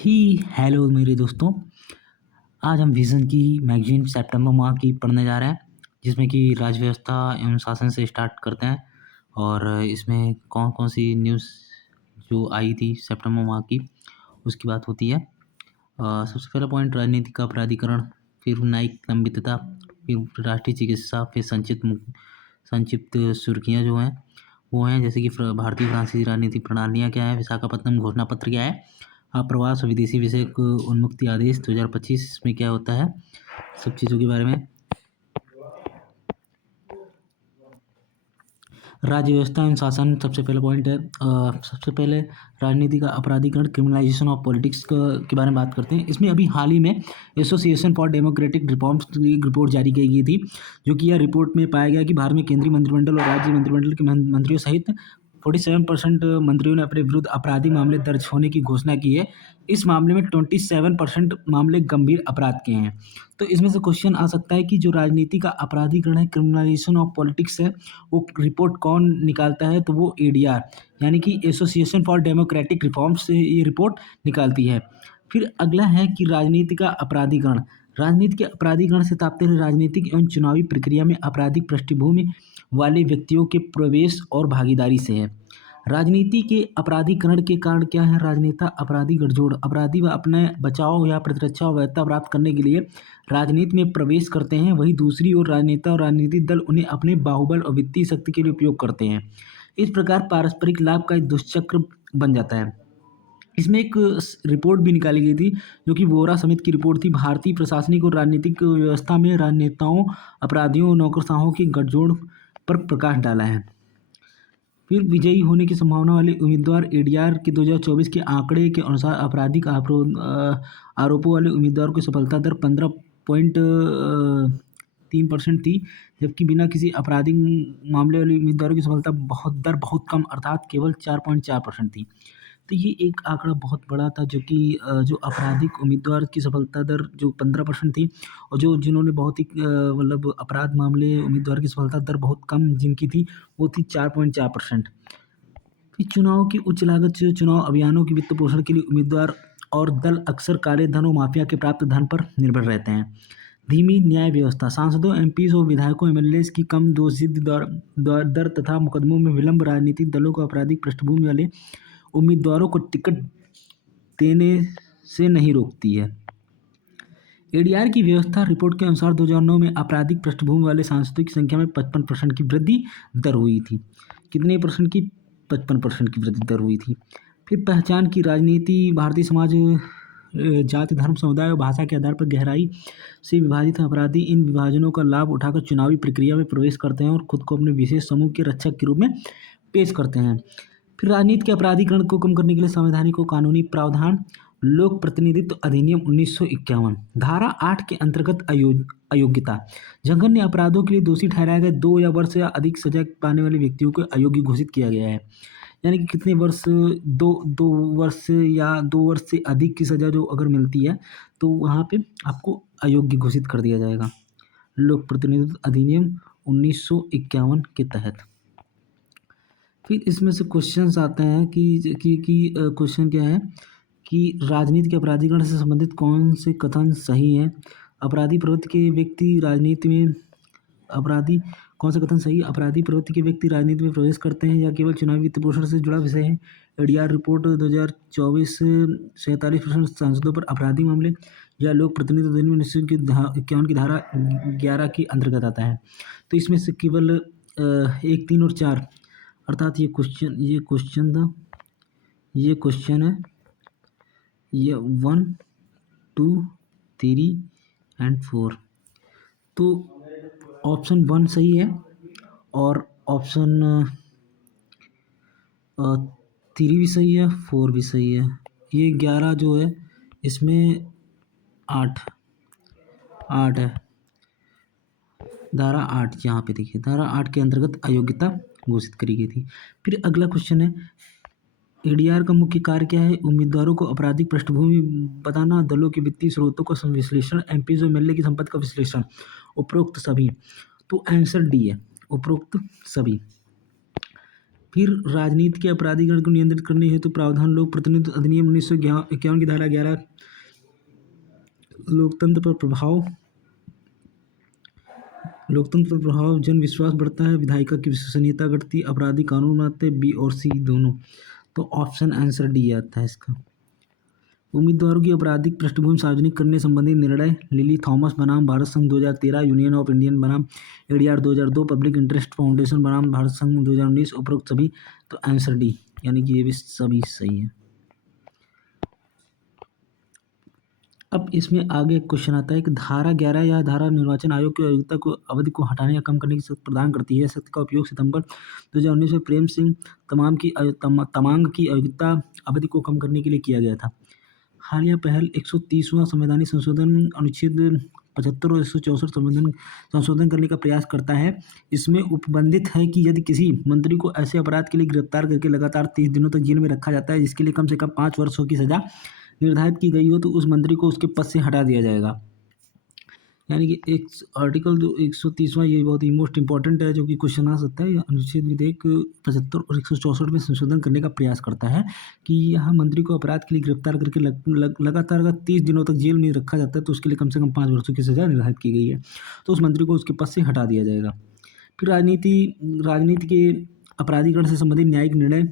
ही hello मेरे दोस्तों। आज हम विज़न की मैगज़ीन सितंबर माह की पढ़ने जा रहे हैं, जिसमें कि राज्य व्यवस्था एवं शासन से स्टार्ट करते हैं। और इसमें कौन-कौन सी न्यूज़ जो आई थी सितंबर माह की, उसकी बात होती है। सबसे पहला पॉइंट राजनीतिक का अपराधीकरण, फिर न्यायिक लंबितता, फिर राष्ट्रीय चिकित्सा, फिर संक्षिप्त सुर्खियाँ जो हैं, वो हैं जैसे कि भारतीय फ्रांसीसी राजनीतिक प्रणालियाँ क्या हैं, विशाखापत्तनम घोषणा पत्र क्या है, आप्रवास और विदेशी विषयक उन्मुक्ति आदेश 2025 इसमें क्या होता है, सब चीज़ों के बारे में। राज्य व्यवस्था एवं शासन सबसे पहला पॉइंट है। सबसे पहले राजनीति का अपराधीकरण, क्रिमिनलाइजेशन ऑफ पॉलिटिक्स के बारे में बात करते हैं। इसमें अभी हाल ही में एसोसिएशन फॉर डेमोक्रेटिक रिफॉर्म्स की एक रिपोर्ट जारी की गई थी, जो कि यह रिपोर्ट में पाया गया कि भारत में केंद्रीय मंत्रिमंडल और राज्य मंत्रिमंडल के मंत्रियों सहित 47% मंत्रियों ने अपने विरुद्ध आपराधिक मामले दर्ज होने की घोषणा की है। इस मामले में 27% मामले गंभीर अपराध के हैं। तो इसमें से क्वेश्चन आ सकता है कि जो राजनीति का अपराधीकरण है, क्रिमिनलाइजेशन ऑफ पॉलिटिक्स है, वो रिपोर्ट कौन निकालता है? तो वो एडीआर यानी कि एसोसिएशन फॉर डेमोक्रेटिक रिफॉर्म्स से ये रिपोर्ट निकालती है। फिर अगला है कि राजनीति का अपराधीकरण। राजनीति के अपराधीकरण से तात्पर्य राजनीतिक एवं चुनावी प्रक्रिया में आपराधिक पृष्ठभूमि वाले व्यक्तियों के प्रवेश और भागीदारी से है। राजनीति के अपराधीकरण के कारण क्या है? राजनेता अपराधी गठजोड़, अपराधी व अपने बचाव या प्रतिरक्षा और वैधता प्राप्त करने के लिए राजनीति में प्रवेश करते हैं। वहीं दूसरी ओर राजनेता और राजनीतिक दल उन्हें अपने बाहुबल और वित्तीय शक्ति के लिए उपयोग करते हैं। इस प्रकार पारस्परिक लाभ का एक दुष्चक्र बन जाता है। इसमें एक रिपोर्ट भी निकाली गई थी, जो कि वोरा समिति की रिपोर्ट थी। भारतीय प्रशासनिक और राजनीतिक व्यवस्था में राजनेताओं, अपराधियों और नौकरशाहों की गठजोड़ पर प्रकाश डाला है। फिर विजयी होने की संभावना वाले उम्मीदवार एडीआर के 2024 के आंकड़े के अनुसार आपराधिक आरोपों वाले उम्मीदवारों की सफलता दर 15.3% थी, जबकि बिना किसी आपराधिक मामले वाले उम्मीदवारों की सफलता बहुत कम अर्थात केवल 4.4% थी। तो ये एक आंकड़ा बहुत बड़ा था, जो कि जो आपराधिक उम्मीदवार की सफलता दर जो 15% थी, और जिन्होंने बहुत ही मतलब अपराध मामले उम्मीदवार की सफलता दर बहुत कम जिनकी थी, वो थी 4.4%। फिर चुनाव की उच्च लागत से चुनाव अभियानों की वित्त पोषण के लिए उम्मीदवार और दल अक्सर काले धन और माफिया के प्राप्त धन पर निर्भर रहते हैं। धीमी न्याय व्यवस्था, सांसदों, एमपीज और विधायकों, एमएलए की कम दोषसिद्धि दर तथा मुकदमों में विलंब राजनीतिक दलों को आपराधिक पृष्ठभूमि वाले उम्मीदवारों को टिकट देने से नहीं रोकती है। एडीआर की व्यवस्था रिपोर्ट के अनुसार 2009 में आपराधिक पृष्ठभूमि वाले सांसदों की संख्या में 55% की वृद्धि दर हुई थी। कितने परसेंट की? 55% की वृद्धि दर हुई थी। फिर पहचान की राजनीति, भारतीय समाज जाति, धर्म, समुदाय और भाषा के आधार पर गहराई से विभाजित अपराधी इन विभाजनों का लाभ उठाकर चुनावी प्रक्रिया में प्रवेश करते हैं और खुद को अपने विशेष समूह के रक्षक के रूप में पेश करते हैं। फिर राजनीति के अपराधीकरण को कम करने के लिए संवैधानिक और कानूनी प्रावधान, लोक प्रतिनिधित्व अधिनियम 1951 धारा 8 के अंतर्गत अयोग्यता, जघन्य अपराधों के लिए दोषी ठहराए गए 2 या वर्ष या अधिक सजा पाने वाले व्यक्तियों को अयोग्य घोषित किया गया है। यानी कि कितने वर्ष? दो वर्ष या 2 वर्ष से अधिक की सजा जो अगर मिलती है, तो वहाँ पे आपको अयोग्य घोषित कर दिया जाएगा, लोक प्रतिनिधित्व अधिनियम 1951 के तहत। फिर इसमें से क्वेश्चंस आते हैं कि क्वेश्चन क्या है कि राजनीति के अपराधीकरण से संबंधित कौन से कथन सही हैं? अपराधी प्रवृत्ति के व्यक्ति राजनीति में अपराधी कौन सा कथन सही है? अपराधी प्रवृत्ति के व्यक्ति राजनीति में प्रवेश करते हैं या केवल चुनावी वित्त पोषण से जुड़ा विषय है? एडीआर रिपोर्ट 2024 47% सांसदों पर आपराधिक मामले या लोक प्रतिनिधित्व अधिनियम 1951 की धारा 11 के अंतर्गत आता है। तो इसमें से केवल 1, 3 और 4, अर्थात ये क्वेश्चन है, ये 1, 2, 3 एंड 4। तो ऑप्शन 1 सही है और ऑप्शन 3 भी सही है, 4 भी सही है। ये 11 जो है, इसमें 8 है, धारा 8 यहाँ पे देखिए, धारा 8 के अंतर्गत अयोग्यता घोषित करी गई थी। फिर अगला क्वेश्चन है, एडीआर का मुख्य कार्य क्या है? उम्मीदवारों को आपराधिक पृष्ठभूमि बताना, दलों के वित्तीय स्रोतों का विश्लेषण, एमपीज और एमएलए की संपत्ति का विश्लेषण, उपरोक्त सभी। तो आंसर डी है, उपरोक्त सभी। फिर राजनीति के अपराधीकरण को नियंत्रित करने हेतु प्रावधान लोक प्रतिनिधित्व अधिनियम 1951 की धारा 11 लोकतंत्र पर प्रभाव लोकतंत्र पर प्रभाव जन विश्वास बढ़ता है, विधायिका की विश्वसनीयता घटती है, आपराधिक कानून बनाते हैं, बी और सी दोनों। तो ऑप्शन आंसर डी आता है इसका। उम्मीदवारों की आपराधिक पृष्ठभूमि सार्वजनिक करने संबंधी निर्णय लिली थॉमस बनाम भारत संघ 2013, यूनियन ऑफ इंडियन बनाम एडीआर 2002, पब्लिक इंटरेस्ट फाउंडेशन बनाम भारत संघ 2019, उपरोक्त सभी। तो आंसर डी, यानी कि ये भी सभी सही है। अब इसमें आगे एक क्वेश्चन आता है कि धारा 11 या धारा निर्वाचन आयोग की आयोग्यता को अवधि को हटाने या कम करने की शक्ति प्रदान करती है। शक्ति का उपयोग सितंबर 2019 में प्रेम सिंह तमांग की आयोग्यता अवधि को कम करने के लिए किया गया था। हालिया पहल 130वां संवैधानिक संशोधन अनुच्छेद 75 और 164 संशोधन करने का प्रयास करता है। इसमें उपबंधित है कि यदि किसी मंत्री को ऐसे अपराध के लिए गिरफ्तार करके लगातार 30 दिनों तक जेल में रखा जाता है जिसके लिए कम से कम 5 वर्षों की सजा निर्धारित की गई हो, तो उस मंत्री को उसके पद से हटा दिया जाएगा। यानी कि एक आर्टिकल जो 130वां, ये बहुत ही मोस्ट इंपॉर्टेंट है, जो कि क्वेश्चन आ सकता है। अनुच्छेद विधेयक 75 और 164 में संशोधन करने का प्रयास करता है कि यह मंत्री को अपराध के लिए गिरफ्तार करके लगातार अगर 30 दिनों तक जेल में रखा जाता है तो उसके लिए कम से कम 5 वर्षों की सजा निर्धारित की गई है, तो उस मंत्री को उसके पद से हटा दिया जाएगा। फिर राजनीति के अपराधीकरण से संबंधित न्यायिक निर्णय।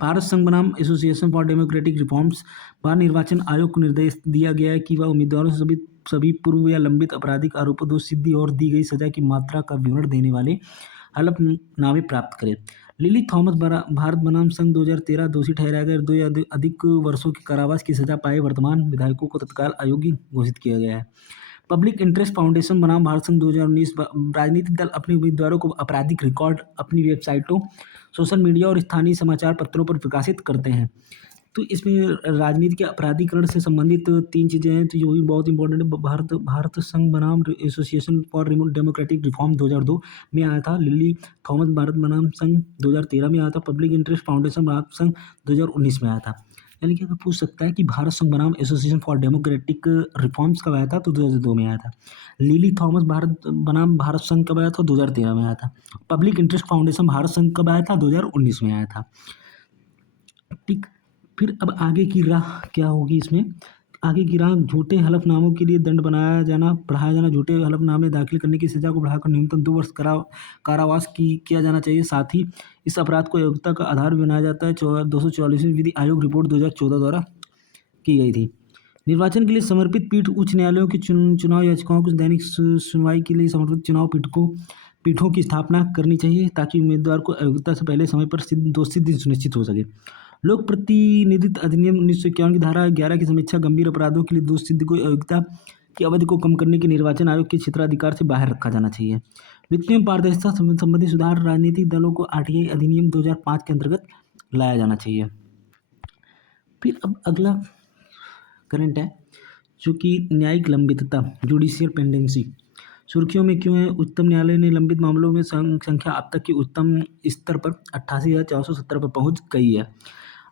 भारत संघ बनाम एसोसिएशन फॉर डेमोक्रेटिक रिफॉर्म्स बार निर्वाचन आयोग को निर्देश दिया गया है कि वह उम्मीदवारों से सभी पूर्व या लंबित आपराधिक आरोपों, दोषसिद्धि और दी गई सजा की मात्रा का विवरण देने वाले हलफनामे प्राप्त करे। लिली थॉमस भारत बनाम संघ 2013 दोषी ठहराया गया, 2 या अधिक वर्षों की कारावास की सजा पाए वर्तमान विधायकों को तत्काल अयोग्य घोषित किया गया है। पब्लिक इंटरेस्ट फाउंडेशन बनाम भारत संघ 2019 राजनीतिक दल अपने उम्मीदवारों को आपराधिक रिकॉर्ड अपनी वेबसाइटों, सोशल मीडिया और स्थानीय समाचार पत्रों पर प्रकाशित करते हैं। तो इसमें राजनीति के अपराधीकरण से संबंधित 3 चीज़ें हैं, तो ये भी बहुत इंपॉर्टेंट है। भारत संघ बनाम एसोसिएशन फॉर डेमोक्रेटिक रिफॉर्म 2002 में आया था। लिली थॉमस भारत बनाम संघ 2013 में आया था। पब्लिक इंटरेस्ट फाउंडेशन भारत संघ 2019 में आया था। यानी कि अगर पूछ सकता है कि भारत संघ बनाम एसोसिएशन फॉर डेमोक्रेटिक रिफॉर्म्स कब आया था, तो 2002 में आया था। लिली थॉमस भारत बनाम भारत संघ कब आया था, 2013 में आया था। पब्लिक इंटरेस्ट फाउंडेशन भारत संघ कब आया था, 2019 में आया था। ठीक। फिर अब आगे की राह क्या होगी इसमें? आगे की राह झूठे हलफनामों के लिए दंड बढ़ाया जाना। झूठे हलफनामे दाखिल करने की सजा को बढ़ाकर न्यूनतम 2 वर्ष कारावास किया जाना चाहिए। साथ ही इस अपराध को योग्यता का आधार भी बनाया जाता है। 244वीं विधि आयोग रिपोर्ट 2014 द्वारा की गई थी। निर्वाचन के लिए समर्पित पीठ उच्च न्यायालयों की चुनाव याचिकाओं की दैनिक सुनवाई के लिए समर्पित चुनाव पीठों की स्थापना करनी चाहिए, ताकि उम्मीदवार को अयोग्यता से पहले समय पर दोषसिद्धि सुनिश्चित हो सके। लोक प्रतिनिधित्व अधिनियम 1951 की धारा 11 की समीक्षा गंभीर अपराधों के लिए दोषसिद्धि को अयोग्यता की अवधि को कम करने के निर्वाचन आयोग के क्षेत्राधिकार से बाहर रखा जाना चाहिए। वित्तीय में पारदर्शिता संबंधी सुधार। राजनीतिक दलों को आरटीआई अधिनियम 2005 के अंतर्गत लाया जाना चाहिए। फिर अब अगला करंट है, जो कि न्यायिक लंबितता, जुडिशियल पेंडेंसी। सुर्खियों में क्यों है? उच्चतम न्यायालय ने लंबित मामलों में संख्या अब तक की उच्चतम स्तर पर 88,470 पर पहुंच गई है।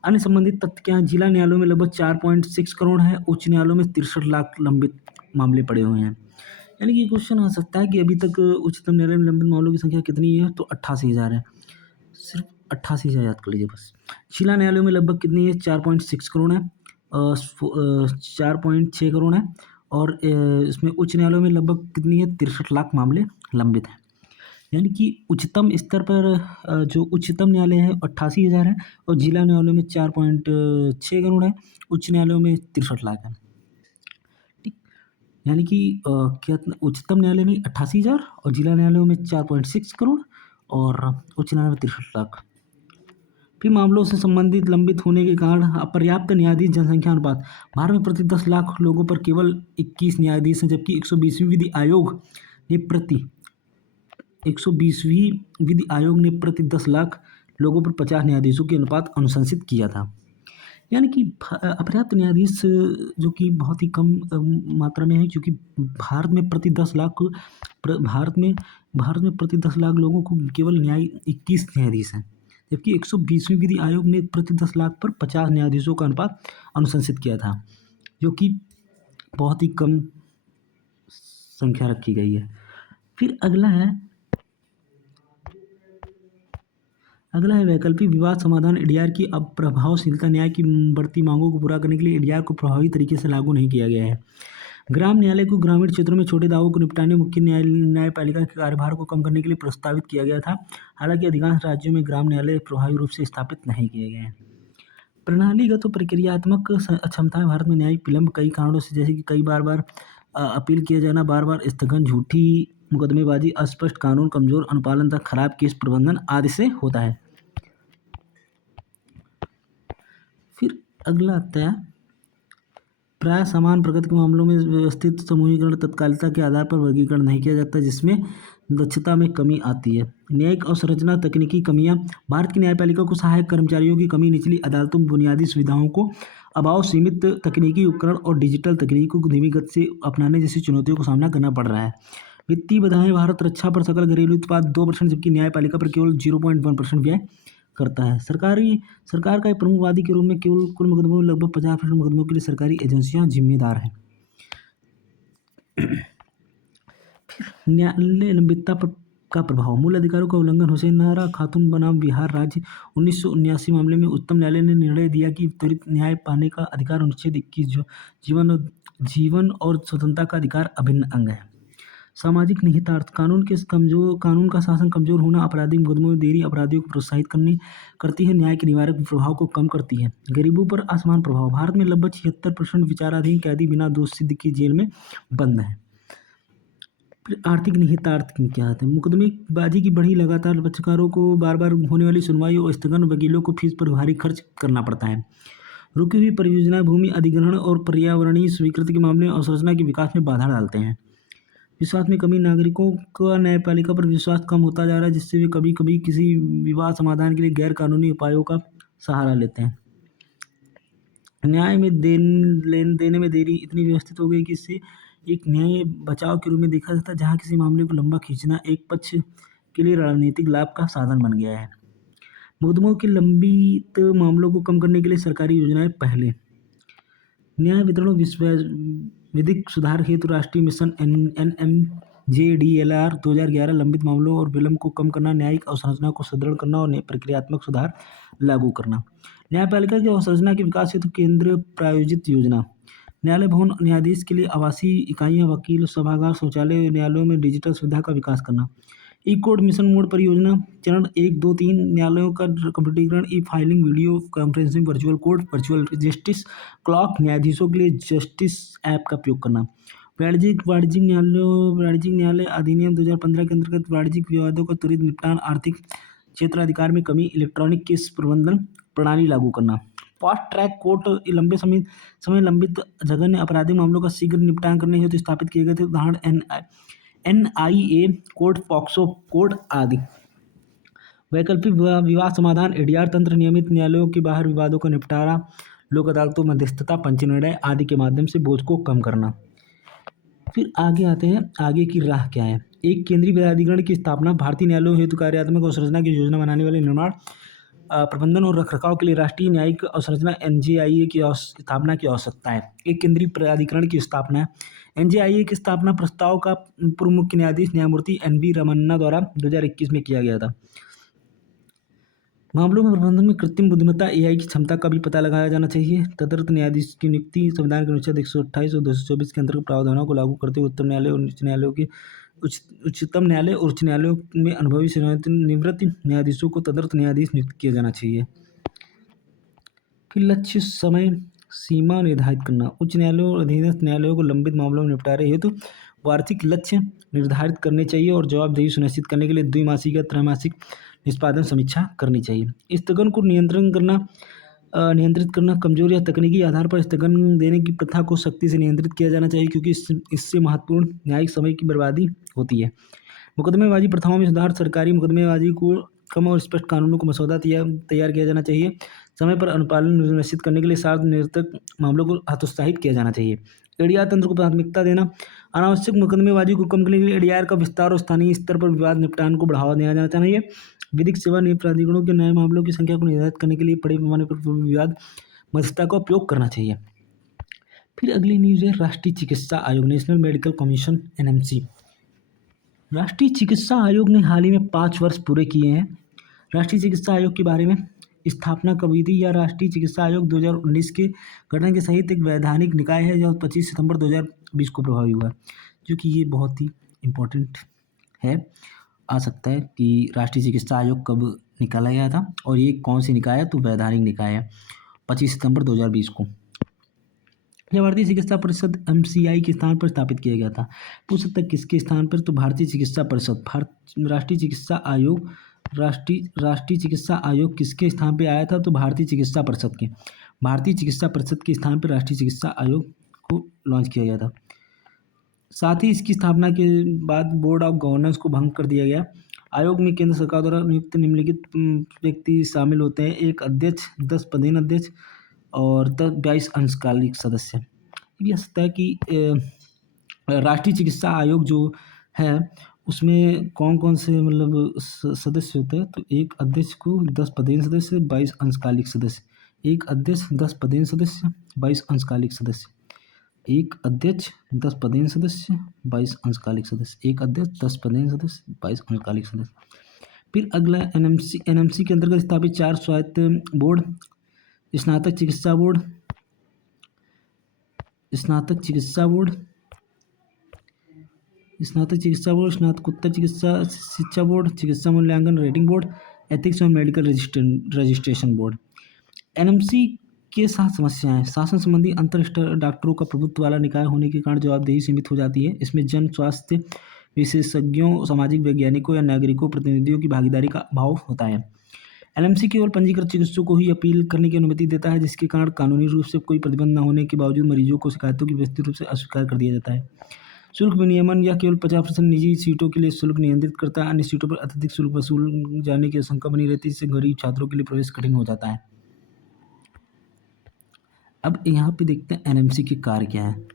अन्य संबंधित तथ्य क्या हैं? जिला न्यायालयों में लगभग 4.6 करोड़ है, उच्च न्यायालयों में 63 लाख लंबित मामले पड़े हुए हैं। यानी कि क्वेश्चन आ सकता है कि अभी तक उच्चतम न्यायालय में लंबित मामलों की संख्या कितनी है, तो 88,000 है। सिर्फ 88,000 याद कर लीजिए बस। जिला न्यायालयों में लगभग कितनी है? 4.6 करोड़ है, 4.6 करोड़ है। और इसमें उच्च न्यायालयों में लगभग कितनी है? 63 लाख मामले लंबित हैं। यानी कि उच्चतम स्तर पर जो उच्चतम न्यायालय है 88,000 है, और जिला न्यायालयों में 4.6 करोड़ है, उच्च न्यायालयों में 63 लाख है। ठीक। यानी कि क्या उच्चतम न्यायालय में 88,000 और जिला न्यायालयों में 4.6 करोड़ और उच्च न्यायालय में 63 लाख। फिर मामलों से संबंधित लंबित होने के कारण अपर्याप्त न्यायाधीश जनसंख्या अनुपात। भारत में प्रति 10 लाख लोगों पर केवल 21 न्यायाधीश हैं, जबकि 120वीं विधि आयोग ने प्रति 10 लाख लोगों पर 50 न्यायाधीशों के अनुपात अनुशंसित किया था। यानी कि अपर्याप्त न्यायाधीश जो कि बहुत ही कम मात्रा में है, क्योंकि भारत में प्रति 10 लाख लोगों को केवल 21 न्यायाधीश हैं, जबकि 120वीं विधि आयोग ने प्रति 10 लाख पर 50 न्यायाधीशों का अनुपात अनुशंसित किया था, जो कि बहुत ही कम संख्या रखी गई है। फिर अगला है अगला है वैकल्पिक विवाद समाधान। एडीआर की अप्रभावशीलता। न्याय की बढ़ती मांगों को पूरा करने के लिए एडीआर को प्रभावी तरीके से लागू नहीं किया गया है। ग्राम न्यायालय को ग्रामीण क्षेत्रों में छोटे दावों को निपटाने, मुख्य न्यायपालिका के कार्यभार को कम करने के लिए प्रस्तावित किया गया था। हालांकि अधिकांश राज्यों में ग्राम न्यायालय प्रभावी रूप से स्थापित नहीं किए गए हैं। प्रणालीगत और प्रक्रियात्मक अक्षमताएं। भारत में न्यायिक विलंब कई कारणों से, जैसे कि कई बार बार अपील किया जाना, बार बार स्थगन, झूठी मुकदमेबाजी, अस्पष्ट कानून, कमजोर अनुपालन तथा खराब केस प्रबंधन आदि से होता है। फिर अगला आता है प्राय समान प्रकृति के मामलों में व्यवस्थित समूहीकरण तत्कालिकता के आधार पर वर्गीकरण नहीं किया जाता, जिसमें दक्षता में कमी आती है। न्यायिक अवसंरचना तकनीकी कमियां। भारत की न्यायपालिका को सहायक कर्मचारियों की कमी, निचली अदालतों में बुनियादी सुविधाओं को अभाव, सीमित तकनीकी उपकरण और डिजिटल तकनीकों को धीमी गति से अपनाने जैसी चुनौतियों का सामना करना पड़ रहा है। वित्तीय बाधाएं। भारत रक्षा पर सकल घरेलू उत्पाद 2%, जबकि न्यायपालिका पर केवल 0.1% व्यय करता है। सरकार का एक प्रमुख वादी के रूप में केवल कुल मुकदमों में लगभग 50% मुकदमों के लिए सरकारी एजेंसियां जिम्मेदार हैं। न्यायालय लंबितता पर का प्रभाव। मूल अधिकारों का उल्लंघन। हुसैन नारा खातून बनाम बिहार राज्य 1979 मामले में उच्चतम न्यायालय ने निर्णय दिया कि त्वरित न्याय पाने का अधिकार अनुच्छेद 21 जो जीवन और स्वतंत्रता का अधिकार अभिन्न अंग है। सामाजिक निहितार्थ। कानून का शासन कमजोर होना, आपराधिक मुकदमों में देरी अपराधियों को प्रोत्साहित करती है, न्याय के निवारक प्रभाव को कम करती है। गरीबों पर असमान प्रभाव। भारत में लगभग 76% विचाराधीन कैदी बिना दोष सिद्ध किए जेल में बंद हैं। फिर आर्थिक निहितार्थ क्या आते हैं। मुकदमेबाजी की बढ़ी लगातार, पक्षकारों को बार बार होने वाली सुनवाई और स्थगन, वकीलों को फीस पर भारी खर्च करना पड़ता है। रुकी हुई परियोजनाएं भूमि अधिग्रहण और पर्यावरणीय स्वीकृति के मामले में अवसंरचना के विकास में बाधा डालते हैं। विश्वास में कमी। नागरिकों का न्यायपालिका पर विश्वास कम होता जा रहा है, जिससे वे कभी कभी किसी विवाद समाधान के लिए गैर कानूनी उपायों का सहारा लेते हैं। न्याय में लेन देने में देरी इतनी व्यवस्थित हो गई कि इससे एक न्याय बचाव के रूप में देखा जाता है, जहां किसी मामले को लंबा खींचना एक पक्ष के लिए राजनीतिक लाभ का साधन बन गया है। मुकदमों के लंबित मामलों को कम करने के लिए सरकारी योजनाएं पहले। न्याय वितरण विधिक सुधार हेतु राष्ट्रीय मिशन NMJDLR 2011 लंबित मामलों और विलंब को कम करना, न्यायिक अवसंरचना को सुदृढ़ करना और प्रक्रियात्मक सुधार लागू करना। न्यायपालिका की अवसंरचना के विकास हेतु केंद्र प्रायोजित योजना। न्यायालय भवन, न्यायाधीश के लिए आवासीय इकाइयां, वकील सभागार, शौचालय, न्यायालयों में डिजिटल सुविधा का विकास करना। ई कोर्ट मिशन मोड परियोजना चरण 1, 2, 3 न्यायालयों का कंप्यूटरीकरण, e filing, video conferencing, virtual court, virtual justice clock, न्यायाधीशों के लिए जस्टिस ऐप का उपयोग करना। वाणिज्यिक न्यायालय अधिनियम 2015 के अंतर्गत वाणिज्यिक विवादों का त्वरित निपटान, आर्थिक क्षेत्राधिकार में कमी, इलेक्ट्रॉनिक केस प्रबंधन प्रणाली लागू करना। फास्ट ट्रैक कोर्ट लंबे समय लंबित जघन्य आपराधिक मामलों का शीघ्र निपटान करने हेतु स्थापित किए गए थे। उदाहरण NIA कोर्ट, पॉक्सो कोर्ट आदि। वैकल्पिक विवाद समाधान। एडीआर तंत्र, नियमित न्यायालयों के बाहर विवादों का निपटारा, लोक अदालतों, मध्यस्थता, पंच निर्णय आदि के माध्यम से बोझ को कम करना। फिर आगे आते हैं, आगे की राह क्या है। एक केंद्रीय प्राधिकरण की स्थापना। भारतीय न्यायालयों हेतु कार्यात्मक अवसंरचना की योजना बनाने वाले, निर्माण, प्रबंधन और रखरखाव के लिए राष्ट्रीय न्यायिक अवसंरचना NJIA की स्थापना की आवश्यकता है। एक केंद्रीय प्राधिकरण की स्थापना। NJIA की स्थापना प्रस्ताव का पूर्व मुख्य न्यायाधीश न्यायमूर्ति NV रमन्ना द्वारा 2021 में किया गया था। मामलों में प्रबंधन में कृत्रिम बुद्धिमत्ता AI की क्षमता का भी पता लगाया जाना चाहिए। तदर्थ न्यायाधीश की नियुक्ति। संविधान के अनुच्छेद 128 और 224 के अंतर्गत प्रावधानों को लागू करते हुए उच्चतम न्यायालय और उच्च न्यायालयों में अनुभवी सेवानिवृत्त न्यायाधीशों को तदर्थ न्यायाधीश नियुक्त किया जाना चाहिए। फिर लक्ष्य समय सीमा निर्धारित करना। उच्च न्यायालयों और अधीनस्थ न्यायालयों को लंबित मामलों में निपटारे हेतु वार्षिक लक्ष्य निर्धारित करने चाहिए और जवाबदेही सुनिश्चित करने के लिए द्विमासिक या त्रैमासिक निष्पादन समीक्षा करनी चाहिए। स्थगन को नियंत्रित करना। कमजोर या तकनीकी आधार पर स्थगन देने की प्रथा को सख्ती से नियंत्रित किया जाना चाहिए, क्योंकि इससे महत्वपूर्ण न्यायिक समय की बर्बादी होती है। मुकदमेबाजी प्रथाओं में सुधार। सरकारी मुकदमेबाजी को कम और स्पष्ट कानूनों को मसौदा तैयार किया जाना चाहिए। समय पर अनुपालन सुनिश्चित करने के लिए सार्थ निरर्थक मामलों को हतोत्साहित किया जाना चाहिए। एडीआर तंत्र को प्राथमिकता देना। अनावश्यक मुकदमेबाजी को कम करने के लिए एडीआर का विस्तार और स्थानीय स्तर पर विवाद निपटान को बढ़ावा दिया जाना चाहिए। विधिक सेवा न्याय प्राधिकरणों के नए मामलों की संख्या को निर्धारित करने के लिए बड़े पैमाने पर विवाद मध्यस्थता का उपयोग करना चाहिए। फिर अगली न्यूज है राष्ट्रीय चिकित्सा आयोग, नेशनल मेडिकल कमीशन NMC। राष्ट्रीय चिकित्सा आयोग ने हाल ही में 5 वर्ष पूरे किए हैं। राष्ट्रीय चिकित्सा आयोग के बारे में, स्थापना कब हुई थी? या राष्ट्रीय चिकित्सा आयोग 2019 के गठन के सहित एक वैधानिक निकाय है जो 25 सितंबर 2020 को प्रभावी हुआ, जो कि ये बहुत ही इम्पोर्टेंट है। आ सकता है कि राष्ट्रीय चिकित्सा आयोग कब निकाला गया था और ये कौन सी निकाय है? तो वैधानिक निकाय है, 25 सितंबर 2020 को। यह भारतीय चिकित्सा परिषद एमसीआई के स्थान पर स्थापित किया गया था। पूछ सकता है किसके स्थान पर? तो भारतीय चिकित्सा परिषद, राष्ट्रीय चिकित्सा आयोग, राष्ट्रीय चिकित्सा आयोग किसके स्थान पे आया था? तो भारतीय चिकित्सा परिषद के, भारतीय चिकित्सा परिषद के स्थान पर राष्ट्रीय चिकित्सा आयोग को लॉन्च किया गया था। साथ ही इसकी स्थापना के बाद बोर्ड ऑफ गवर्नेंस को भंग कर दिया गया। आयोग में केंद्र सरकार द्वारा नियुक्त निम्नलिखित व्यक्ति शामिल होते हैं: एक अध्यक्ष, 10 पदेन अध्यक्ष और 22 अंशकालिक सदस्य। ये सकता है कि राष्ट्रीय चिकित्सा आयोग जो है उसमें कौन कौन से मतलब सदस्य होते हैं? तो एक अध्यक्ष को 10 पदेन सदस्य, 22 अंशकालिक सदस्य। एक अध्यक्ष, 10 पदेन सदस्य, 22 अंशकालिक सदस्य। एक अध्यक्ष, 10 पदेन सदस्य, 22 अंशकालिक सदस्य। एक अध्यक्ष, 10 पदेन सदस्य, 22 अंशकालिक सदस्य। फिर अगला एनएमसी के अंतर्गत स्थापित 4 स्वायत्त बोर्ड: स्नातक चिकित्सा बोर्ड, स्नातकोत्तर चिकित्सा शिक्षा बोर्ड, चिकित्सा मूल्यांकन रेटिंग बोर्ड, एथिक्स और मेडिकल रजिस्ट्रेशन बोर्ड। एनएमसी के साथ समस्याएं: शासन संबंधी अंतरराष्ट्रीय डॉक्टरों का प्रभुत्व वाला निकाय होने के कारण जवाबदेही सीमित हो जाती है। इसमें जन स्वास्थ्य विशेषज्ञों, सामाजिक वैज्ञानिकों या नागरिकों प्रतिनिधियों की भागीदारी का अभाव होता है। एनएमसी केवल पंजीकृत चिकित्सकों को ही अपील करने की अनुमति देता है, जिसके कारण कानूनी रूप से कोई प्रतिबंध न होने के बावजूद मरीजों को शिकायतों की व्यवस्थित रूप से अस्वीकार कर दिया जाता है। शुल्क विनियमन: यह केवल 50% निजी सीटों के लिए शुल्क नियंत्रित करता है। अन्य सीटों पर अत्यधिक शुल्क वसूल जाने की आशंका बनी रहती है, जिससे गरीब छात्रों के लिए प्रवेश कठिन हो जाता है। अब यहाँ पे देखते हैं एनएमसी के कार्य क्या है।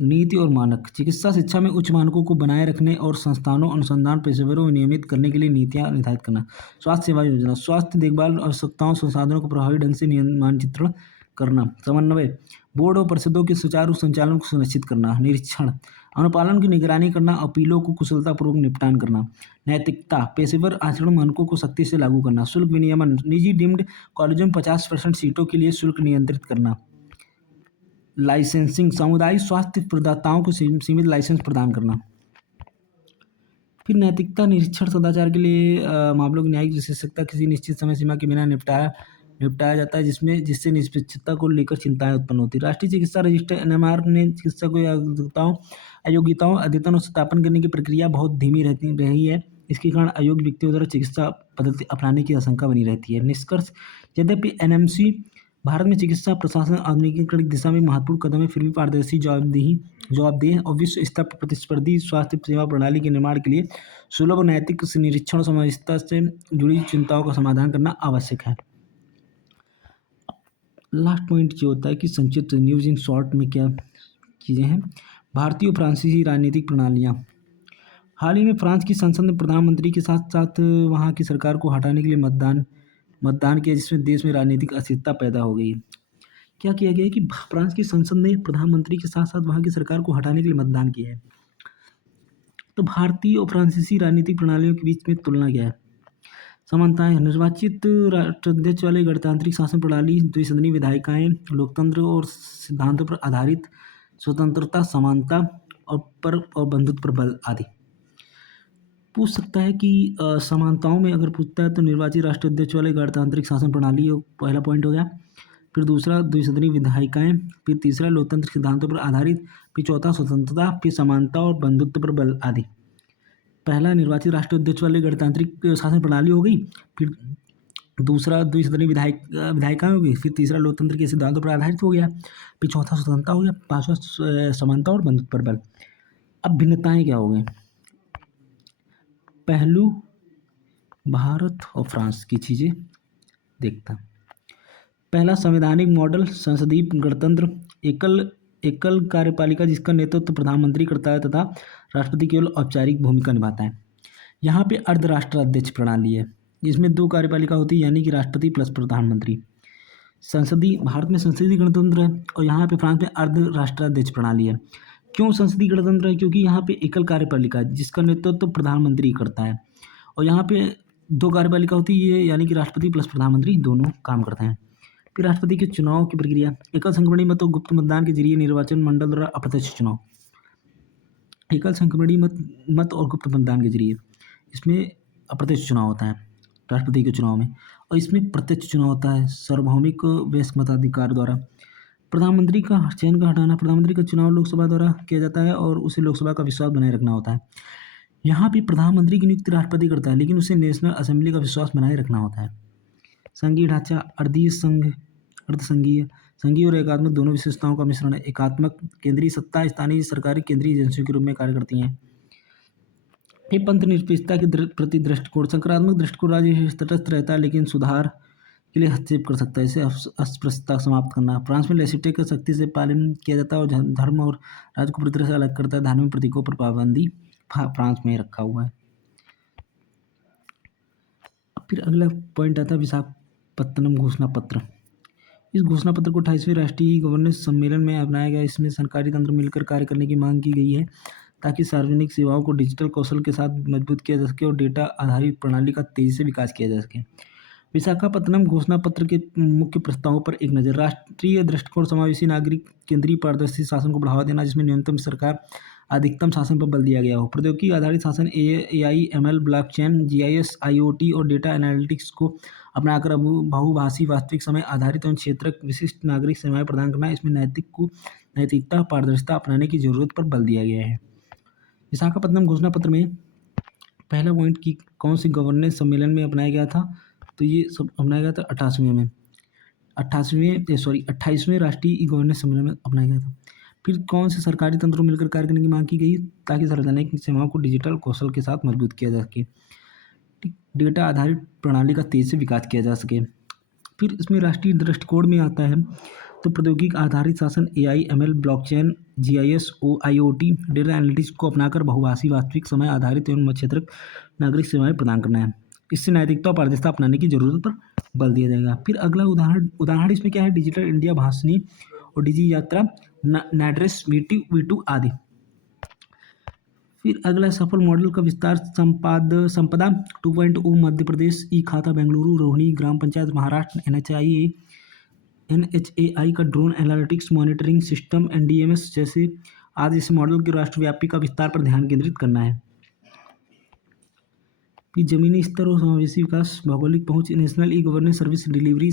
नीति और मानक: चिकित्सा शिक्षा में उच्च मानकों को बनाए रखने और संस्थानों, अनुसंधान पेशेवरों को नियमित करने के लिए नीतियाँ निर्धारित करना। स्वास्थ्य सेवा योजना: स्वास्थ्य देखभाल आवश्यकताओं, संसाधनों को प्रभावी ढंग से मानचित्रण करना। समन्वय: बोर्ड और परिषदों के सुचारू संचालन को सुनिश्चित करना। निरीक्षण: अनुपालन की निगरानी करना, अपीलों को कुशलतापूर्वक निपटान करना। नैतिकता: पेशेवर आचरण मानकों को सख्ती से लागू करना। शुल्क विनियमन: निजी डीम्ड कॉलेजों में 50% सीटों के लिए शुल्क नियंत्रित करना। लाइसेंसिंग: सामुदायिक स्वास्थ्य प्रदाताओं को सीमित लाइसेंस प्रदान करना। फिर नैतिकता: निरीक्षण सदाचार के लिए मामलों की न्यायिक विशेषज्ञता किसी निश्चित समय सीमा के बिना निपटाया जाता है, जिससे निष्पक्षता को लेकर चिंताएं उत्पन्न होती है। राष्ट्रीय चिकित्सा रजिस्टर एनएमआर ने चिकित्सा को अयोग्यताओं अद्यतन और सत्यापन करने की प्रक्रिया बहुत धीमी रही है। इसके कारण अयोग्य व्यक्तियों द्वारा चिकित्सा पद्धति अपनाने की आशंका बनी रहती है। निष्कर्ष: यद्यपि एनएमसी भारत में चिकित्सा प्रशासन आधुनिकीकरण की दिशा में महत्वपूर्ण कदम है, फिर भी पारदर्शी, जवाबदेह और विश्व स्तर पर प्रतिस्पर्धी स्वास्थ्य सेवा प्रणाली के निर्माण के लिए सुलभ और नैतिक निरीक्षण और समावेशिता से जुड़ी चिंताओं का समाधान करना आवश्यक है। लास्ट पॉइंट ये होता है कि संक्षिप्त न्यूज़ इन शॉर्ट में क्या चीज़ें हैं। भारतीय और फ्रांसीसी राजनीतिक प्रणालियाँ: हाल ही में फ्रांस की संसद ने प्रधानमंत्री के साथ साथ वहाँ की सरकार को हटाने के लिए मतदान किया, जिसमें देश में राजनीतिक अस्थिरता पैदा हो गई है। क्या किया गया है कि फ्रांस की संसद ने प्रधानमंत्री के साथ साथ वहाँ की सरकार को हटाने के लिए मतदान किया है। तो भारतीय और फ्रांसीसी राजनीतिक प्रणालियों के बीच में तुलना क्या है? समानताएं: निर्वाचित राष्ट्राध्यक्ष वाले गणतांत्रिक शासन प्रणाली, द्विसदनीय विधायिकाएं, लोकतंत्र और सिद्धांतों पर आधारित स्वतंत्रता, समानता और बंधुत्व पर बल आदि। पूछ सकता है कि समानताओं में अगर पूछता है तो निर्वाचित राष्ट्राध्यक्ष वाले गणतांत्रिक शासन प्रणाली पहला पॉइंट हो गया। फिर दूसरा द्विसदनीय विधायिकाएं, फिर तीसरा लोकतंत्र सिद्धांतों पर आधारित, फिर चौथा स्वतंत्रता, फिर समानता और बंधुत्व पर बल आदि। पहला निर्वाचित राष्ट्राध्यक्ष वाले गणतांत्रिक शासन प्रणाली हो गई, फिर दूसरा द्विसदनीय विधायिकाएं हो गई, फिर तीसरा लोकतंत्र के सिद्धांतों पर आधारित हो गया, फिर चौथा स्वतंत्रता हो गया, पांचवा समानता और बंधुत्व पर बल। अब भिन्नताएं क्या हो गई? पहलू भारत और फ्रांस की चीज़ें देखता। पहला संवैधानिक मॉडल, संसदीय गणतंत्र, एकल कार्यपालिका जिसका नेतृत्व प्रधानमंत्री करता है तथा राष्ट्रपति केवल औपचारिक भूमिका निभाता है। यहाँ पे अर्धराष्ट्राध्यक्ष प्रणाली है, जिसमें 2 कार्यपालिका होती है, यानी कि राष्ट्रपति प्लस प्रधानमंत्री। भारत में संसदीय गणतंत्र है और यहाँ पे फ्रांस में अर्धराष्ट्राध्यक्ष प्रणाली है। क्यों संसदीय गणतंत्र है? क्योंकि यहाँ पे एकल कार्यपालिका है जिसका नेतृत्व प्रधानमंत्री करता है और यहाँ पे 2 कार्यपालिका होती है, ये यानी कि राष्ट्रपति प्लस प्रधानमंत्री दोनों काम करते हैं। फिर राष्ट्रपति के चुनाव की प्रक्रिया, एकल संक्रमणीय मत और गुप्त मतदान के जरिए निर्वाचन मंडल द्वारा अप्रत्यक्ष चुनाव। एकल संक्रमणीय मत और गुप्त मतदान के जरिए, इसमें अप्रत्यक्ष चुनाव होता है राष्ट्रपति के चुनाव में, और इसमें प्रत्यक्ष चुनाव होता है सार्वभौमिक वयस्क मताधिकार द्वारा। प्रधानमंत्री का चयन का हटाना, प्रधानमंत्री का चुनाव लोकसभा द्वारा किया जाता है और उसे लोकसभा का विश्वास बनाए रखना होता है। यहाँ भी प्रधानमंत्री की नियुक्ति राष्ट्रपति करता है, लेकिन उसे नेशनल असेंबली का विश्वास बनाए रखना होता है। संघीय ढांचा, अर्धसंघीय, संघीय और एकात्मक दोनों विशेषताओं का मिश्रण है। एकात्मक, केंद्रीय सत्ता स्थानीय सरकारी केंद्रीय एजेंसियों के रूप में कार्य करती हैं। फिर पंथ निरपेक्षता के प्रति दृष्टिकोण, सकारात्मक दृष्टिकोण राज्य तटस्थ रहता है लेकिन सुधार के लिए हस्तक्षेप कर सकता है, इसे अस्पृश्यता समाप्त करना। फ्रांस में लेसिटे का सख्ती से पालन किया जाता है और धर्म और राज्य को पूरी तरह से अलग करता है। धार्मिक प्रतीकों पर पाबंदी फ्रांस में रखा हुआ है। फिर अगला पॉइंट आता है विशाखापत्तनम घोषणा पत्र। इस घोषणा पत्र को 28वें राष्ट्रीय गवर्नेंस सम्मेलन में अपनाया गया। इसमें सरकारी तंत्र मिलकर कार्य करने की मांग की गई है ताकि सार्वजनिक सेवाओं को डिजिटल कौशल के साथ मजबूत किया जा सके और डेटा आधारित प्रणाली का तेजी से विकास किया जा सके। विशाखापत्तनम घोषणा पत्र के मुख्य प्रस्तावों पर एक नज़र। राष्ट्रीय दृष्टिकोण, समावेशी नागरिक केंद्रीय पारदर्शी शासन को बढ़ावा देना, जिसमें न्यूनतम सरकार अधिकतम शासन पर बल दिया गया हो। प्रौद्योगिकी आधारित शासन, AI/ML, ब्लॉकचेन, GIS, IoT और डेटा एनालिटिक्स को अपनाकर बहुभाषी, वास्तविक समय आधारित एवं क्षेत्र विशिष्ट नागरिक सेवाएं प्रदान करना। इसमें नैतिकता, पारदर्शिता अपनाने की जरूरत पर बल दिया गया है। विशाखापत्तनम घोषणा पत्र में पहला पॉइंट की कौन सी गवर्नेंस सम्मेलन में अपनाया गया था, तो ये सब अपनाया गया था 28वें राष्ट्रीय गवर्नेंस सम्मेलन में अपनाया गया था। फिर कौन से सरकारी तंत्रों मिलकर कार्य करने की मांग की गई ताकि सार्वजनिक सेवाओं को डिजिटल कौशल के साथ मजबूत किया जा सके। डेटा आधारित प्रणाली का तेजी से विकास किया जा सके। फिर इसमें राष्ट्रीय दृष्टिकोण में आता है तो प्रौद्योगिकी आधारित शासन, AI/ML, blockchain, GIS, IoT, data analytics को अपनाकर बहुभाषी, वास्तविक समय आधारित एवं क्षेत्र नागरिक सेवाएं प्रदान करना है। इससे नैतिकता और पारदर्शिता अपनाने की जरूरत पर बल दिया जाएगा। फिर अगला उदाहरण इसमें क्या है, डिजिटल इंडिया, भाषणी और डिजी यात्रा, NADRES, V2 आदि। फिर अगला सफल मॉडल का विस्तार, संपदा 2.0 मध्य प्रदेश, ई-खाता बेंगलुरु, रोहिणी ग्राम पंचायत महाराष्ट्र, NHAI का drone analytics monitoring system, NDMS जैसे मॉडल के राष्ट्रव्यापी का विस्तार पर ध्यान केंद्रित करना है। कि जमीनी स्तर और समावेशी विकास, भौगोलिक पहुंच, national e-governance service delivery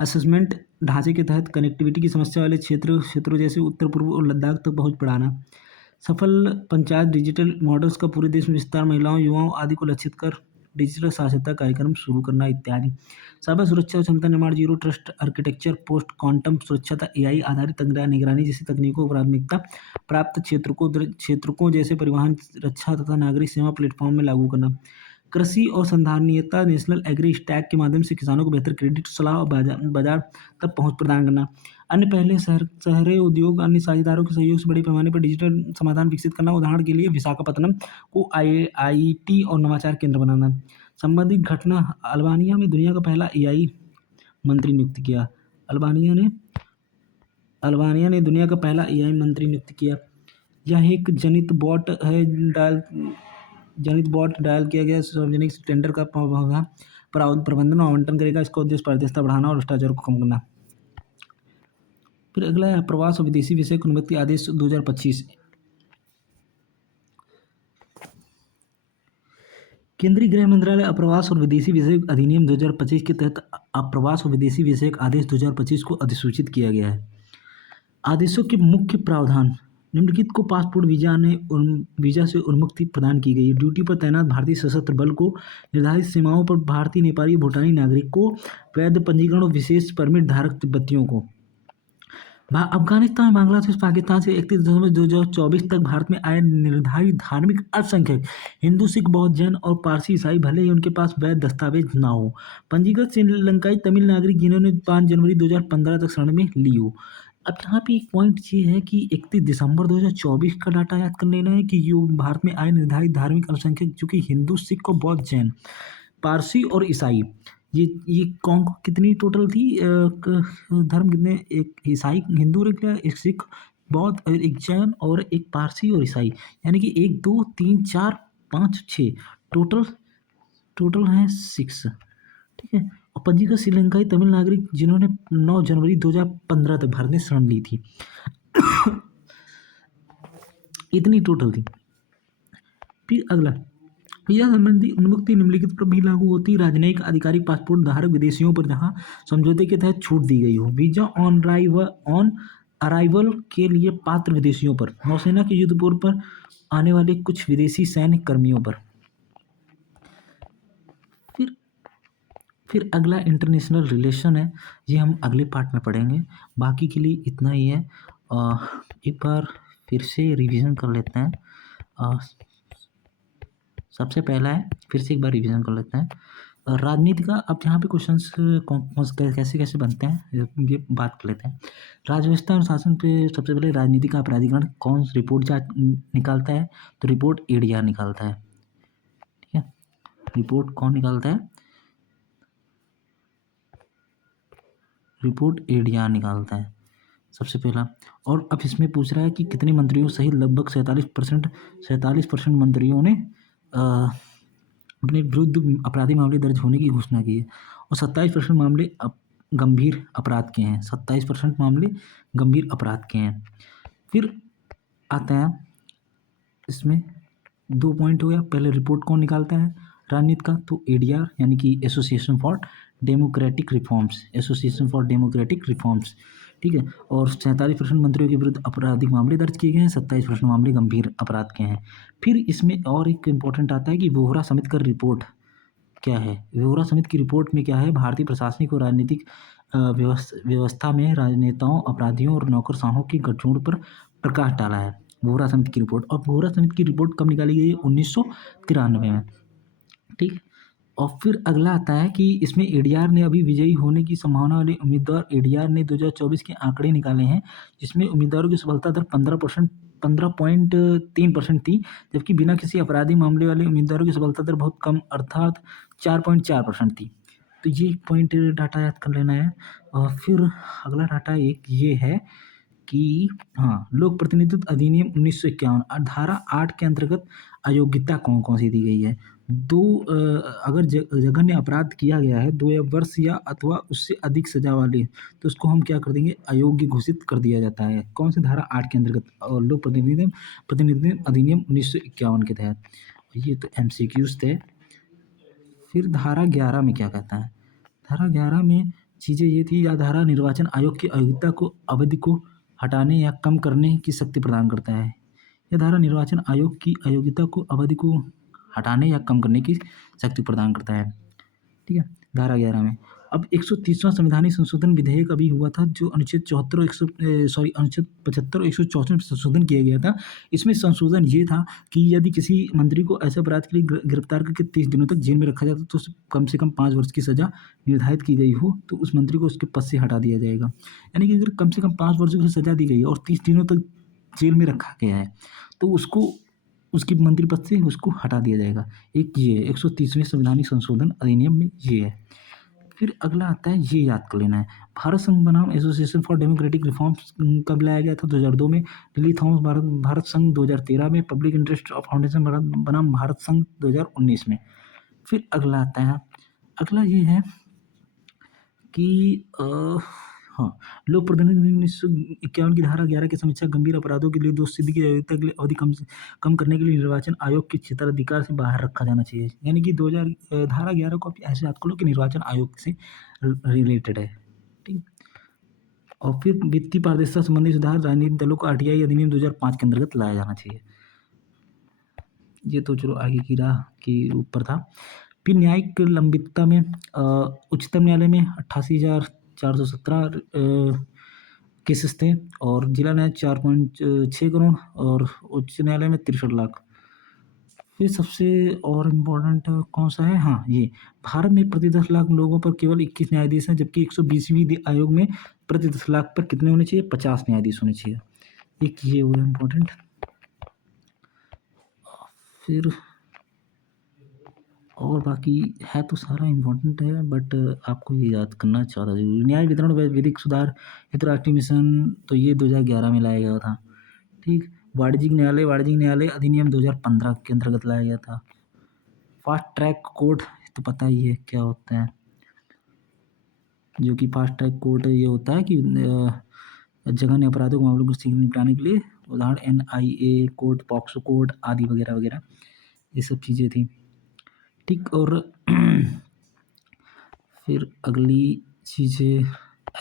assessment ढांचे के तहत कनेक्टिविटी की समस्या वाले क्षेत्रों जैसे उत्तर पूर्व और लद्दाख तक पहुंच बढ़ाना। सफल पंचायत डिजिटल मॉडल्स का पूरे देश में विस्तार, महिलाओं, युवाओं आदि को लक्षित कर डिजिटल साक्षरता कार्यक्रम शुरू करना इत्यादि। साइबर सुरक्षा और क्षमता निर्माण, zero trust architecture, post quantum सुरक्षा, AI आधारित निगरानी जैसी तकनीकों को प्राथमिकता प्राप्त क्षेत्रकों जैसे परिवहन, रक्षा तथा नागरिक सेवा प्लेटफॉर्म में लागू करना। कृषि और संधारणीयता, नेशनल एग्री स्टैक के माध्यम से किसानों को बेहतर क्रेडिट, सलाह और बाजार तक पहुंच प्रदान करना। अन्य पहले शहरी उद्योग, अन्य साझेदारों के सहयोग से बड़े पैमाने पर डिजिटल समाधान विकसित करना। उदाहरण के लिए विशाखापत्तनम को IIT और नवाचार केंद्र बनाना। संबंधित घटना, अल्बानिया में दुनिया का पहला AI मंत्री नियुक्त किया। अल्बानिया ने दुनिया का पहला AI मंत्री नियुक्त किया। यह एक जनित बॉट है, डायल किया गया सार्वजनिक टेंडर का प्रबंधन और आवंटन करेगा। इसका उद्देश्य पारदर्शिता बढ़ाना और भ्रष्टाचार को कम करना। फिर अगला है प्रवास और विदेशी विषयक अनुमति आदेश 2025। केंद्रीय गृह मंत्रालय अप्रवास और विदेशी विषयक अधिनियम 2025 के तहत अप्रवास और विदेशी विषयक आदेश 2025 को अधिसूचित किया गया है। आदेशों के मुख्य प्रावधान निम्नलिखित को पासपोर्ट वीजा से उन्मुक्ति प्रदान की गई है। ड्यूटी पर तैनात भारतीय सशस्त्र बल को निर्धारित सीमाओं पर भारतीय, नेपाली, भूटानी नागरिक को, वैध पंजीकरण और विशेष परमिट धारक तिब्बतियों को। अफगानिस्तान, बांग्लादेश, पाकिस्तान से 31 दिसंबर 2024 तक भारत में आए निर्धारित धार्मिक अल्पसंख्यक हिंदू, सिख, बौद्ध, जैन और पारसी ईसाई भले ही उनके पास वैध दस्तावेज न हो। पंजीकृत श्रीलंकाई तमिल नागरिक जिन्होंने 5 जनवरी 2015 तक शरण में ली हो। अब यहाँ पे एक पॉइंट ये है कि 31 दिसंबर 2024 का डाटा याद कर लेना है कि ये भारत में आए निर्धारित धार्मिक अल्पसंख्यक जो कि हिंदू, सिख और बौद्ध, जैन, पारसी और ईसाई, ये कौन कितनी टोटल थी धर्म कितने, एक ईसाई, हिंदू रख लिया, एक सिख, बौद्ध और एक जैन और एक पारसी और ईसाई, यानी कि 1 2 3 4 5 6 टोटल टोटल हैं 6, ठीक है। और पंजीकृत श्रीलंकाई तमिल नागरिक जिन्होंने 9 जनवरी 2015 तक भारत में शरण ली थी। इतनी टोटल थी। फिर अगला, वीजा संबंधी उन्मुक्ति निम्नलिखित पर भी लागू होती है। राजनयिक आधिकारिक पासपोर्ट धारक विदेशियों पर जहां समझौते के तहत छूट दी गई हो। वीजा ऑन अराइवल के लिए पात्र विदेशियों पर, नौसेना के युद्धपोत पर आने वाले कुछ विदेशी सैन्य कर्मियों पर। फिर फिर अगला इंटरनेशनल रिलेशन है, ये हम अगले पार्ट में पढ़ेंगे। बाकी के लिए इतना ही है। एक बार फिर से रिवीजन कर लेते हैं। सबसे पहला है, फिर से एक बार रिवीजन कर लेते हैं। राजनीति का अब यहाँ पे क्वेश्चंस कैसे कैसे बनते हैं ये बात कर लेते हैं। राजव्यवस्था अनुशासन पे सबसे पहले राजनीति का अपराधीकरण कौन रिपोर्ट जांच निकालता है? तो रिपोर्ट एडीआर निकालता है, ठीक है। रिपोर्ट कौन निकालता है? रिपोर्ट एडीआर निकालता है सबसे पहला। और अब इसमें पूछ रहा है कि कितने मंत्रियों सहित लगभग 47% मंत्रियों ने अपने विरुद्ध आपराधिक मामले दर्ज होने की घोषणा की है। और 27% मामले गंभीर अपराध के हैं। 27% मामले गंभीर अपराध के हैं। फिर आता है इसमें 2 पॉइंट हो गया। पहले रिपोर्ट कौन निकालता है राजनीति का? तो एडीआर, यानी कि association for democratic reforms, association for democratic reforms, ठीक है। और 47% मंत्रियों के विरुद्ध आपराधिक मामले दर्ज किए गए हैं। 27% मामले गंभीर अपराध के हैं। फिर इसमें और एक इम्पोर्टेंट आता है कि वोहरा समिति का रिपोर्ट क्या है। वोहरा समिति की रिपोर्ट में क्या है? भारतीय प्रशासनिक और राजनीतिक व्यवस्था में राजनेताओं, अपराधियों और नौकरशाहों के गठजोड़ पर प्रकाश डाला है वोहरा समिति की रिपोर्ट। और वोहरा समिति की रिपोर्ट कब निकाली गई है? 1993 में, ठीक। और फिर अगला आता है कि इसमें एडीआर ने अभी विजयी होने की संभावना वाले उम्मीदवार, एडीआर ने 2024 के आंकड़े निकाले हैं, जिसमें उम्मीदवारों की सफलता दर 15.3% थी, जबकि बिना किसी आपराधिक मामले वाले उम्मीदवारों की सफलता दर बहुत कम अर्थात 4.4% थी। तो ये पॉइंट डाटा याद कर लेना है। और फिर अगला डाटा एक ये है कि हाँ, लोक प्रतिनिधित्व अधिनियम 1951 धारा 8 के अंतर्गत अयोग्यता कौन कौन सी दी गई है? अगर जघन्य अपराध किया गया है 2 वर्ष या अथवा उससे अधिक सजा वाले, तो उसको हम क्या कर देंगे? अयोग्य घोषित कर दिया जाता है। कौन सी धारा 8 के अंतर्गत? और लोक प्रतिनिधित्व अधिनियम 1951 के तहत। ये तो एमसीक्यूज थे। फिर धारा 11 में क्या कहता है? धारा 11 में चीज़ें ये थी, यह धारा निर्वाचन आयोग की अयोग्यता को अवधि को हटाने या कम करने की शक्ति प्रदान करता है। यह धारा निर्वाचन आयोग की अयोग्यता को अवधि को हटाने या कम करने की शक्ति प्रदान करता है, ठीक है। धारा 11 में अब 130वां संवैधानिक संशोधन विधेयक अभी हुआ था, जो अनुच्छेद 74 अनुच्छेद 75 और 164 में संशोधन किया गया था। इसमें संशोधन ये था कि यदि किसी मंत्री को ऐसे अपराध के लिए गिरफ्तार करके 30 दिनों तक जेल में रखा जाता, तो उसे कम से कम 5 वर्ष की सजा निर्धारित की गई हो, तो उस मंत्री को उसके पद से हटा दिया जाएगा। यानी कि अगर कम से कम 5 वर्षों की सजा दी गई है और 30 दिनों तक जेल में रखा गया है, तो उसको उसकी मंत्री पद से उसको हटा दिया जाएगा। एक ये 130वें संवैधानिक संशोधन अधिनियम में ये है। फिर अगला आता है, ये याद कर लेना है, भारत संघ बनाम एसोसिएशन फॉर डेमोक्रेटिक रिफॉर्म्स कब लाया गया था? 2002 में। लिली थॉमस भारत संघ 2013 में। पब्लिक इंटरेस्ट फाउंडेशन बनाम भारत संघ 2019 में। फिर अगला आता है, अगला ये है कि हाँ, लोक प्रतिनिधि 1951 की धारा 11 की समीक्षा गंभीर अपराधों के लिए दोष सिद्धि की अयोग्यता के लिए अवधि कम करने के लिए निर्वाचन आयोग के क्षेत्राधिकार से बाहर रखा जाना चाहिए। यानी कि 2000 धारा 11 को आप ऐसे याद कर लो कि निर्वाचन आयोग से रिलेटेड है, ठीक। और फिर वित्तीय पारदर्शिता संबंधी सुधार राजनीतिक दलों को आरटीआई अधिनियम 2005 के अंतर्गत लाया जाना चाहिए। ये तो चलो आगे की राह के ऊपर था। फिर न्यायिक लंबितता में उच्चतम न्यायालय में 88,417 केसेस थे, और जिला न्याय 4.6 करोड़, और उच्च न्यायालय में 63 लाख। फिर सबसे और इम्पोर्टेंट कौन सा है? हाँ, ये भारत में प्रति 10 लाख लोगों पर केवल 21 न्यायाधीश हैं, जबकि 120वीं आयोग में प्रति 10 लाख पर कितने होने चाहिए? 50 न्यायाधीश होने चाहिए। एक ये हुआ इम्पोर्टेंट। फिर और बाकी है तो सारा इम्पोर्टेंट है, बट आपको ये याद करना ज़्यादा जरूरी। न्याय वितरण व विधिक सुधार हेतु राष्ट्रीय मिशन, तो ये 2011 में लाया गया था, ठीक। वाणिज्यिक न्यायालय अधिनियम 2015 के अंतर्गत लाया गया था। फास्ट ट्रैक कोर्ट तो पता ही है क्या होता है। जो कि फास्ट ट्रैक कोर्ट ये होता है कि जघन्य अपराधों के मामलों को शीघ्र निपटाने के लिए, उदाहरण एनआईए कोर्ट, पॉक्सो कोर्ट आदि वगैरह वगैरह, ये सब चीज़ें थी। ठीक, और फिर अगली चीज़ें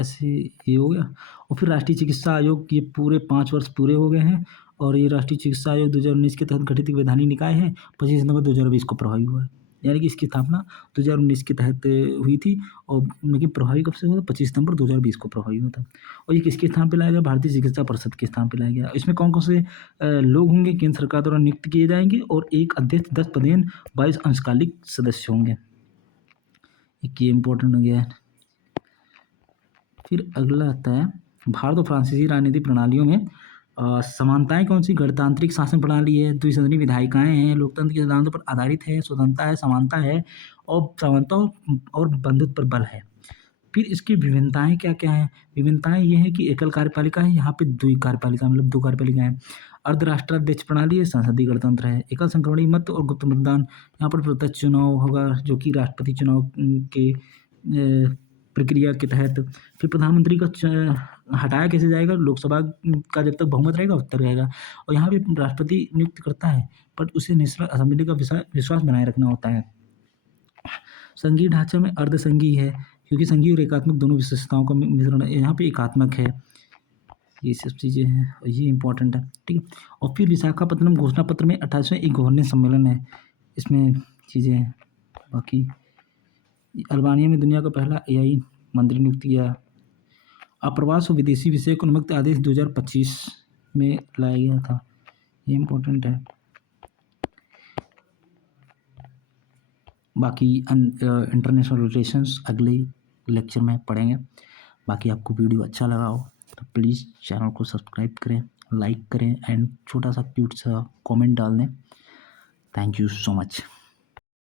ऐसे ये हो गया। और फिर राष्ट्रीय चिकित्सा आयोग, ये पूरे 5 वर्ष पूरे हो गए हैं और ये राष्ट्रीय चिकित्सा आयोग 2019 के तहत गठित एक वैधानिक निकाय है। 25 नवंबर 2020 को प्रभावी हुआ है, यानी कि इसकी स्थापना 2019 के तहत हुई थी और लेकिन प्रभावी कब से हुआ था? 25 नवंबर 2020 को प्रभावी हुआ था। और ये किसके स्थान पे लाया गया? भारतीय चिकित्सा परिषद के स्थान पे लाया गया। इसमें कौन-कौन से लोग होंगे केंद्र सरकार द्वारा नियुक्त किए जाएँगे और एक अध्यक्ष, 10 पदेन, 22 अंशकालिक सदस्य होंगे। एक ये इम्पोर्टेंट हो गया है। फिर अगला आता है भारत और फ्रांसीसी राजनीतिक प्रणालियों में समानताएं कौन सी? गणतांत्रिक शासन प्रणाली है, द्विसदनीय विधायिकाएं हैं, लोकतंत्र के सिद्धांतों पर आधारित है, स्वतंत्रता है, समानता है और समानता और बंधुत्व पर बल है। फिर इसकी विभिन्नताएं क्या क्या हैं? विभिन्नताएं ये हैं कि एकल कार्यपालिका है, यहाँ पे द्वि कार्यपालिका मतलब 2 कार्यपालिका है। अर्धराष्ट्राध्यक्ष प्रणाली है, संसदीय गणतंत्र है। एकल संक्रमणीय मत और गुप्त मतदान, यहाँ पर प्रत्यक्ष चुनाव होगा जो कि राष्ट्रपति चुनाव के प्रक्रिया के तहत। फिर प्रधानमंत्री का हटाया कैसे जाएगा? लोकसभा का जब तक बहुमत रहेगा तब तक रहेगा और यहाँ पे राष्ट्रपति नियुक्त करता है, पर उसे नेशनल असेंबली का विश्वास बनाए रखना होता है। संघीय ढांचा में अर्धसंघीय है, क्योंकि संघीय और एकात्मक दोनों विशेषताओं का मिश्रण है। यहाँ पे एकात्मक है, ये सब चीज़ें हैं और ये इंपॉर्टेंट है, ठीक है। और फिर विशाखापत्तनम घोषणा पत्र में 28वां एक गवर्नेंस सम्मेलन है, इसमें चीज़ें हैं। बाकी अल्बानिया में दुनिया का पहला एआई मंत्री नियुक्त किया। अप्रवास और विदेशी विषय को अनुमति आदेश 2025 में लाया गया था, ये इम्पोर्टेंट है। बाकी इंटरनेशनल रिलेशंस अगले लेक्चर में पढ़ेंगे। बाकी आपको वीडियो अच्छा लगा हो तो प्लीज़ चैनल को सब्सक्राइब करें, लाइक करें एंड छोटा सा क्यूट सा कमेंट डाल दें। Thank you so much.